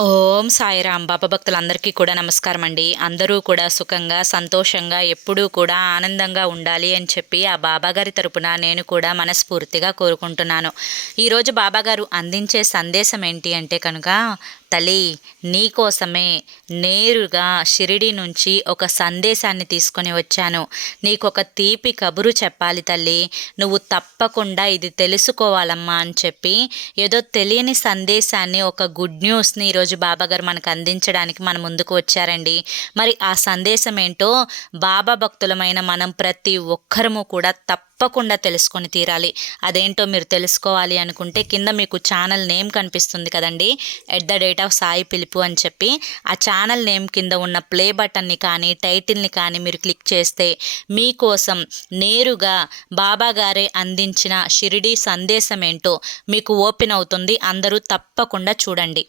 Oh. ఓం సాయిరామ్. బాబా భక్తులందరికీ కూడా నమస్కారం అండి. అందరూ కూడా సుఖంగా సంతోషంగా ఎప్పుడూ కూడా ఆనందంగా ఉండాలి అని చెప్పి ఆ బాబాగారి తరపున నేను కూడా మనస్ఫూర్తిగా కోరుకుంటున్నాను. ఈరోజు బాబాగారు అందించే సందేశం ఏంటి అంటే కనుక తల్లి నీకోసమే నేరుగా షిరిడి నుంచి ఒక సందేశాన్ని తీసుకొని వచ్చాను. నీకు ఒక తీపి కబురు చెప్పాలి తల్లి. నువ్వు తప్పకుండా ఇది తెలుసుకోవాలమ్మా అని చెప్పి ఏదో తెలియని సందేశాన్ని ఒక గుడ్ న్యూస్ని ఈరోజు బాబాగారు మనకు అందించడానికి మన ముందుకు వచ్చారండి. మరి ఆ సందేశం ఏంటో బాబా భక్తులమైన మనం ప్రతి ఒక్కరము కూడా తప్ప తప్పకుండా తెలుసుకొని తీరాలి. అదేంటో మీరు తెలుసుకోవాలి అనుకుంటే కింద మీకు ఛానల్ నేమ్ కనిపిస్తుంది కదండి. At the date of Sai పిలుపు అని చెప్పి ఆ ఛానల్ నేమ్ కింద ఉన్న ప్లే బటన్ని కానీ టైటిల్ని కానీ మీరు క్లిక్ చేస్తే మీకోసం నేరుగా బాబా గారే అందించిన షిరిడీ సందేశం ఏంటో మీకు ఓపెన్ అవుతుంది. అందరూ తప్పకుండా చూడండి.